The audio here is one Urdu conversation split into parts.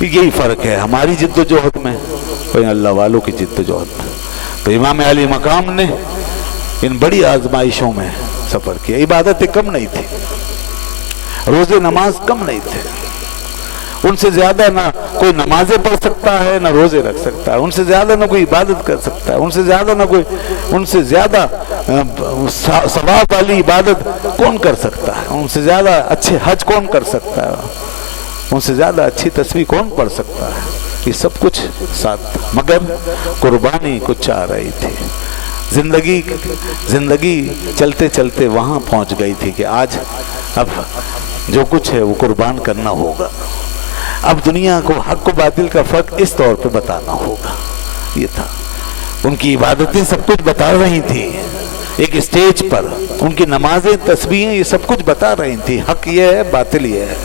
یہی فرق ہے ہماری جدوجہد میں اور اللہ والوں کی جدوجہد میں۔ تو امام علی مقام نے ان بڑی آزمائشوں میں سفر کیا۔ عبادتیں کم نہیں تھی، روزے نماز کم نہیں تھے، ان سے زیادہ نہ کوئی نمازیں پڑھ سکتا ہے نہ روزے رکھ سکتا ہے، ان سے زیادہ نہ کوئی عبادت کر سکتا ہے، ان سے زیادہ نہ کوئی، ان سے زیادہ ثواب والی عبادت کون کر سکتا ہے، ان سے زیادہ اچھے حج کون کر سکتا ہے، ان سے زیادہ اچھی تسبیح کون پڑھ سکتا ہے، یہ سب کچھ ساتھ، مگر قربانی کچھ چاہ رہی تھی۔ زندگی چلتے چلتے وہاں پہنچ گئی تھی کہ آج اب جو کچھ ہے وہ قربان کرنا ہوگا، اب دنیا کو حق و باطل کا فرق اس طور پہ بتانا ہوگا۔ یہ تھا ان کی عبادتیں سب کچھ بتا رہی تھی، ایک اسٹیج پر ان کی نمازیں تسبیحیں یہ سب کچھ بتا رہی تھی، حق یہ ہے باطل یہ ہے،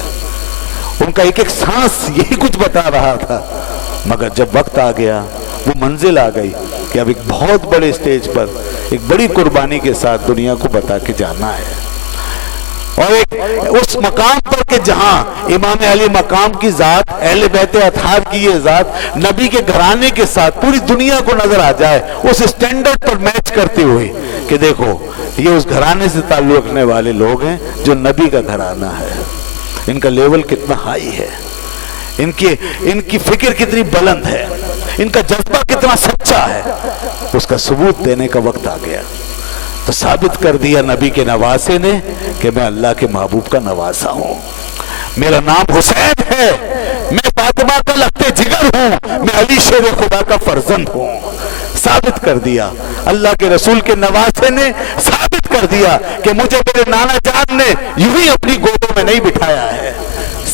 ان کا ایک ایک سانس یہی کچھ بتا رہا تھا۔ مگر جب وقت آ گیا، وہ منزل آ گئی کہ اب ایک بہت بڑے اسٹیج پر ایک بڑی قربانی کے ساتھ دنیا کو بتا کے جانا ہے، اور ایک اس مقام پر کہ جہاں امام علی مقام کی ذات، اہل بیت اطہار کی یہ ذات نبی کے گھرانے کے ساتھ پوری دنیا کو نظر آ جائے، اس اسٹینڈرڈ پر میچ کرتے ہوئے کہ دیکھو یہ اس گھرانے سے تعلق رکھنے والے لوگ ہیں جو نبی کا گھرانہ ہے، ان کا لیول کتنا ہائی ہے، ان کی فکر کتنی بلند ہے، ان کا جذبہ کتنا سچا ہے، اس کا ثبوت دینے کا وقت آ گیا۔ تو ثابت کر دیا نبی کے نواسے نے کہ میں اللہ کے محبوب کا نواسا ہوں، میرا نام حسین ہے، میں فاطمہ کا لگتے جگر ہوں، میں علی شیر خدا کا فرزند ہوں۔ ثابت کر دیا اللہ کے رسول کے نواسے نے، ثابت کر دیا کہ مجھے میرے نانا جان نے یوں ہی اپنی گودوں میں نہیں بٹھایا ہے،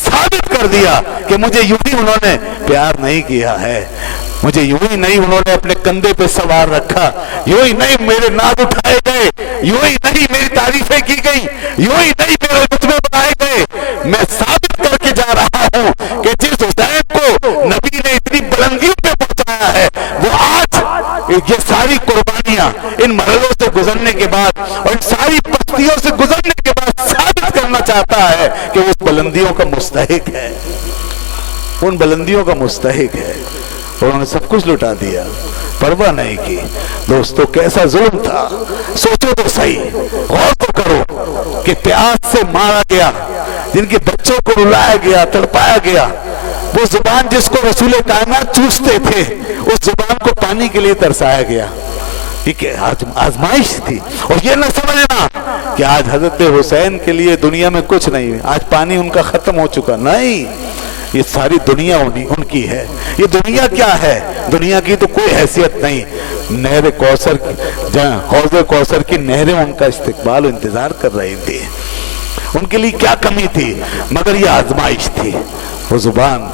ثابت کر دیا کہ مجھے یوں ہی انہوں نے پیار نہیں کیا ہے، مجھے یوں ہی نہیں انہوں نے اپنے کندھے پہ سوار رکھا، یوں ہی نہیں میرے ناز اٹھائے گئے، یوں ہی نہیں میری تعریفیں کی گئی، یوں ہی نہیں میرے رتبے بنائے گئے۔ میں ثابت کر کے جا رہا ہوں کہ جس حسین کو نبی نے اتنی بلندیوں پہ پہنچایا ہے، وہ آج یہ ساری قربانیاں ان مرحلوں سے گزرنے کے بعد اور ان ساری پستیوں سے گزرنے کے بعد ثابت کرنا چاہتا ہے کہ وہ اس بلندیوں کا مستحق ہے، ان بلندیوں کا مستحق ہے، اور انہوں نے سب کچھ لٹا دیا، پرواہ نہیں کی۔ دوستو کیسا ظلم تھا، سوچو تو صحیح، غور تو کرو کہ پیاس سے مارا گیا، جن کے بچوں کو رلایا گیا، تڑپایا گیا، وہ زبان جس کو رسول کائنات چوستے تھے، اس زبان کو پانی کے لیے ترسایا گیا۔ یہ آزمائش تھی، اور یہ نہ سمجھنا کہ آج حضرت حسین کے لیے دنیا میں کچھ نہیں، آج پانی ان کا ختم ہو چکا، نہیں، یہ ساری دنیا ان کی ہے۔ یہ دنیا کیا ہے؟ دنیا کی تو کوئی حیثیت نہیں، نہر کوثر، حوض کوثر کی نہریں ان کا استقبال و انتظار کر رہی تھی، ان کے لیے کیا کمی تھی؟ مگر یہ آزمائش تھی، وہ زبان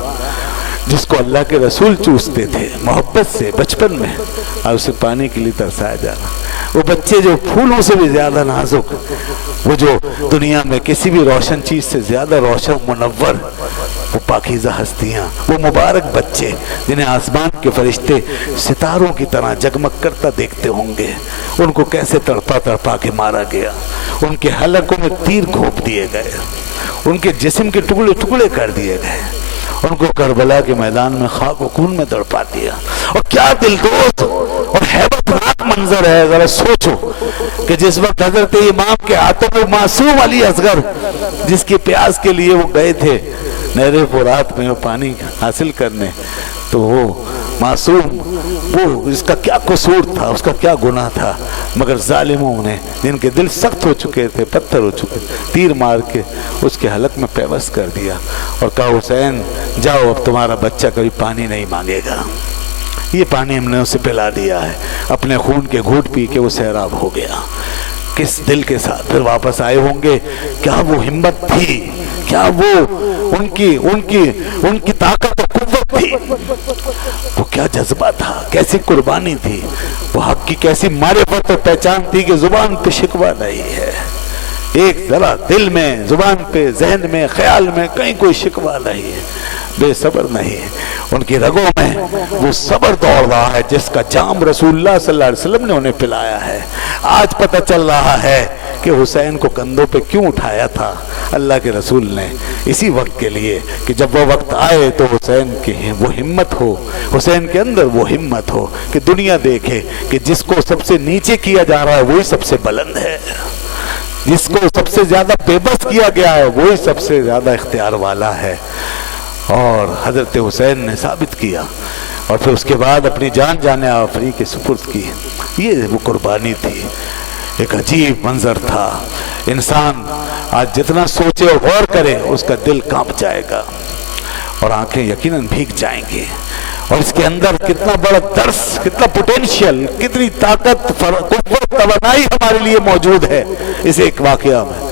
جس کو اللہ کے رسول چوستے تھے محبت سے بچپن میں، اور اسے پانی کے لیے ترسایا جانا، وہ بچے جو پھولوں سے بھی زیادہ نازک، وہ جو دنیا میں کسی بھی روشن چیز سے زیادہ روشن منور، وہ پاکیزہ ہستیاں، وہ مبارک بچے جنہیں آسمان کے فرشتے ستاروں کی طرح جگمگ کرتا دیکھتے ہوں گے، ان کو کیسے تڑپا تڑپا کے مارا گیا، ان کے حلقوں میں تیر گھونپ دیے گئے، ان کے جسم کے ٹکڑے ٹکڑے کر دیے گئے، ان کو کربلا کے میدان میں خاک و خون میں تڑپا دیا۔ اور کیا دلدوز اور ہیبتناک منظر ہے، ذرا سوچو کہ جس وقت حضرت امام کے ہاتھوں میں معصوم علی اصغر، جس کی پیاس کے لیے وہ گئے تھے نہر فرات میں وہ پانی حاصل کرنے، تو وہ معصوم، وہ اس کا کیا قصور تھا، اس کا کیا گناہ تھا، مگر ظالموں نے جن کے دل سخت ہو چکے تھے، پتھر ہو چکے، تیر مار کے اس کے حلق میں پیوست کر دیا اور کہا حسین جاؤ، اب تمہارا بچہ کبھی پانی نہیں مانگے گا، یہ پانی ہم نے اسے پلا دیا ہے۔ اپنے خون کے گھونٹ پی کے وہ سیراب ہو گیا۔ کس دل کے ساتھ پھر واپس آئے ہوں گے؟ کیا وہ ہمت تھی، کیا وہ ان کی طاقت و قوت تھی، وہ کیا جذبہ تھا، کیسی قربانی تھی، وہ حق کی کیسی معرفت و پہچان تھی کہ زبان پہ شکوہ نہیں ہے، ایک ذرا دل میں، زبان پہ، ذہن میں، خیال میں کہیں کوئی شکوہ نہیں ہے، بے صبر نہیں ہے، ان کی رگوں میں وہ صبر دوڑ رہا ہے جس کا جام رسول اللہ صلی اللہ علیہ وسلم نے انہیں پلایا ہے۔ آج پتہ چل رہا ہے کہ حسین کو کندھوں پہ کیوں اٹھایا تھا اللہ کے رسول نے؟ اسی وقت کے لیے کہ جب وہ وقت آئے تو حسین کی وہ ہمت ہو، حسین کے اندر وہ ہمت ہو کہ دنیا دیکھے کہ جس کو سب سے نیچے کیا جا رہا ہے وہی سب سے بلند ہے، جس کو سب سے زیادہ بے بس کیا گیا ہے وہی سب سے زیادہ اختیار والا ہے۔ اور حضرت حسین نے ثابت کیا، اور پھر اس کے بعد اپنی جان جانے آفری کے سپرد کی۔ یہ وہ قربانی تھی، ایک عجیب منظر تھا۔ انسان آج جتنا سوچے اور غور کرے اس کا دل کانپ جائے گا اور آنکھیں یقیناً بھیگ جائیں گی، اور اس کے اندر کتنا بڑا درس، کتنا پوٹینشیل، کتنی طاقت، قوت، توانائی ہمارے لیے موجود ہے اس ایک واقعہ میں۔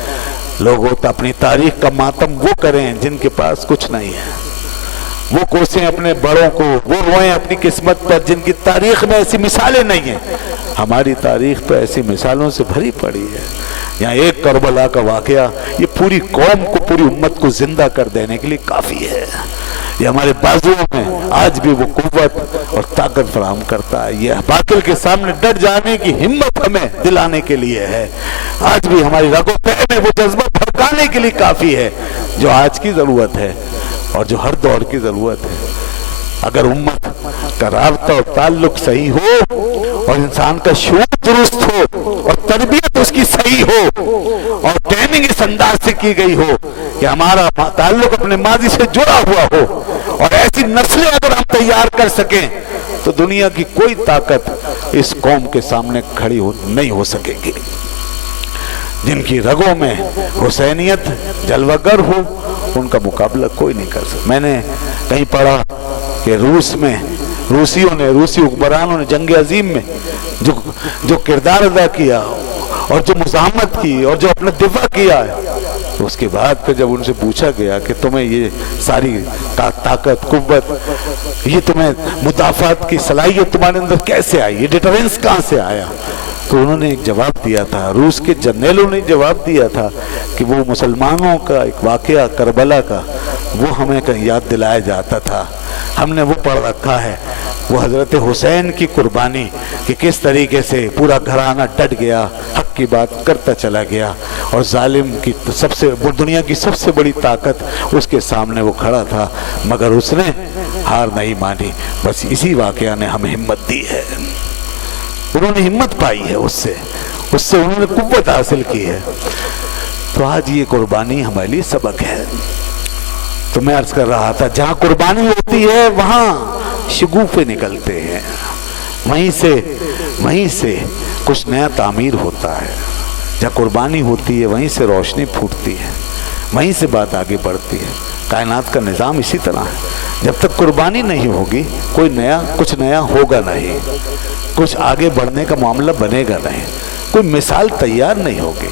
لوگ اپنی تاریخ کا ماتم وہ کریں جن کے پاس کچھ نہیں ہے، وہ کوسیں اپنے بڑوں کو، وہ روئیں اپنی قسمت پر جن کی تاریخ میں ایسی مثالیں نہیں ہیں۔ ہماری تاریخ تو ایسی مثالوں سے بھری پڑی ہے۔ یہاں ایک کربلا کا واقعہ یہ پوری قوم کو، پوری امت کو زندہ کر دینے کے لیے کافی ہے۔ یہ ہمارے بازوؤں میں آج بھی وہ قوت اور طاقت فراہم کرتا ہے، یہ باطل کے سامنے ڈٹ جانے کی ہمت ہمیں دلانے کے لیے ہے، آج بھی ہماری رگوں پہ میں وہ جذبہ بھڑکانے کے لیے کافی ہے جو آج کی ضرورت ہے اور جو ہر دور کی ضرورت ہے۔ اگر امت کا رابطہ اور تعلق صحیح ہو اور انسان کا شعور درست ہو اور تربیت اس کی صحیح ہو اور ٹریننگ اس انداز سے کی گئی ہو کہ ہمارا تعلق اپنے ماضی سے جڑا ہوا ہو، اور ایسی نسلیں اگر ہم تیار کر سکیں تو دنیا کی کوئی طاقت اس قوم کے سامنے کھڑی نہیں ہو سکے گی۔ جن کی رگوں میں حسینیت جلوہ گر ہو ان کا مقابلہ کوئی نہیں کر سکتا۔ میں نے کہیں پڑھا کہ روس میں روسی حکمرانوں نے جنگ عظیم میں جو کردار ادا کیا اور جو مزاحمت کی اور جو اپنا دفاع کیا ہے، تو اس کے بعد پھر جب ان سے پوچھا گیا کہ تمہیں یہ ساری طاقت، قوت، یہ تمہیں مدافعت کی صلاحیت تمہارے اندر کیسے آئی، یہ ڈیٹرنس کہاں سے آیا، تو انہوں نے ایک جواب دیا تھا، روس کے جنرلوں نے جواب دیا تھا کہ وہ مسلمانوں کا ایک واقعہ کربلا کا وہ ہمیں کہیں یاد دلایا جاتا تھا، ہم نے وہ پڑھ رکھا ہے، وہ حضرت حسین کی قربانی کہ کس طریقے سے پورا گھرانہ ڈٹ گیا، حق کی بات کرتا چلا گیا، اور ظالم کی دنیا کی سب سے بڑی طاقت اس کے سامنے وہ کھڑا تھا، مگر اس نے ہار نہیں مانی۔ بس اسی واقعہ نے ہمیں ہمت دی ہے، انہوں نے ہمت پائی ہے، اس سے انہوں نے قوت حاصل کی ہے۔ تو آج یہ قربانی ہمارے لیے سبق ہے۔ تو میں عرض کر رہا تھا جہاں قربانی ہوتی ہے وہاں شگوفے نکلتے ہیں، وہیں سے کچھ نیا تعمیر ہوتا ہے، جہاں قربانی ہوتی ہے وہیں سے روشنی پھوٹتی ہے، وہیں سے بات آگے بڑھتی ہے۔ کائنات کا نظام اسی طرح ہے، جب تک قربانی نہیں ہوگی کچھ نیا ہوگا نہیں، کچھ آگے بڑھنے کا معاملہ بنے گا نہیں، کوئی مثال تیار نہیں ہوگی۔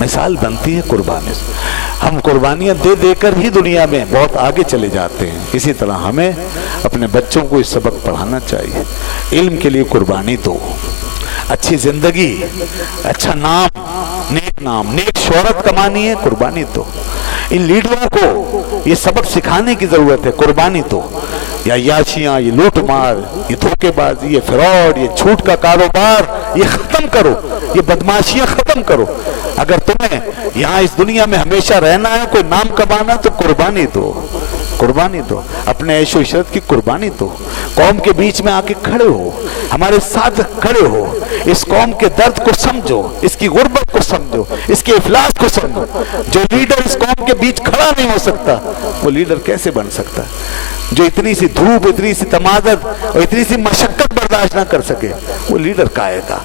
مثال بنتی ہے قربانی سے، ہم قربانیاں دے دے کر ہی دنیا میں بہت آگے چلے جاتے ہیں۔ اسی طرح ہمیں اپنے بچوں کو اس سبق پڑھانا چاہیے، علم کے لیے قربانی دو، اچھی زندگی، اچھا نام، نیک شہرت کمانی ہے، قربانی دو۔ ان لیڈروں کو یہ سبق سکھانے کی ضرورت ہے، قربانی دو۔ یا یاشیاں، یہ لوٹ مار، یہ دھوکے بازی، یہ فراڈ، یہ جھوٹ کا کاروبار، یہ ختم کرو، یہ بدماشیاں ختم کرو۔ اگر تمہیں یہاں اس دنیا میں ہمیشہ رہنا ہے، کوئی نام کمانا، تو قربانی دو، اپنے عیش و عشرت کی قربانی دو، قوم کے بیچ میں آ کے کھڑے ہو، ہمارے ساتھ کھڑے ہو، اس قوم کے درد کو سمجھو، اس کی غربت کو سمجھو، اس کے افلاس کو سمجھو۔ جو لیڈر اس قوم کے بیچ کھڑا نہیں ہو سکتا وہ لیڈر کیسے بن سکتا ہے؟ جو اتنی سی دھوپ، اتنی سی تمادت اور اتنی سی مشقت برداشت نہ کر سکے وہ لیڈر کہے گا؟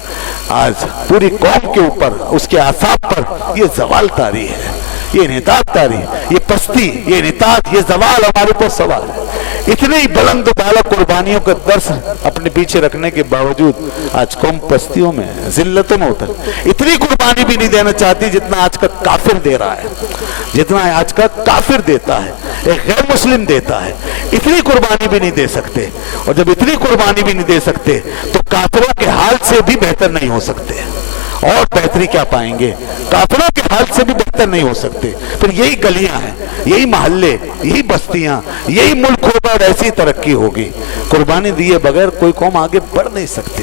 آج پوری قوم کے اوپر، اس کے اعصاب پر یہ زوال طاری ہے، یہ انحطاط طاری، یہ پستی، یہ انحطاط، یہ زوال ہمارے پر سوال ہے۔ اتنے ہی بلند و بالا قربانیوں کا درس اپنے پیچھے رکھنے کے باوجود آج قوم پستیوں میں، ذلتوں میں اتر، اتنی قربانی بھی نہیں دینا چاہتی جتنا آج کا کافر دے رہا ہے، جتنا آج کا کافر دیتا ہے، ایک غیر مسلم دیتا ہے، اتنی قربانی بھی نہیں دے سکتے۔ اور جب اتنی قربانی بھی نہیں دے سکتے تو کافروں کے حال سے بھی بہتر نہیں ہو سکتے، اور بہتری کیا پائیں گے؟ کافروں کے حال سے بھی بہتر نہیں ہو سکتے۔ پھر یہی گلیاں ہیں، یہی محلے، یہی بستیاں، یہی ملک ہوگا اور ایسی ترقی ہوگی۔ قربانی دیے بغیر کوئی قوم آگے بڑھ نہیں سکتی۔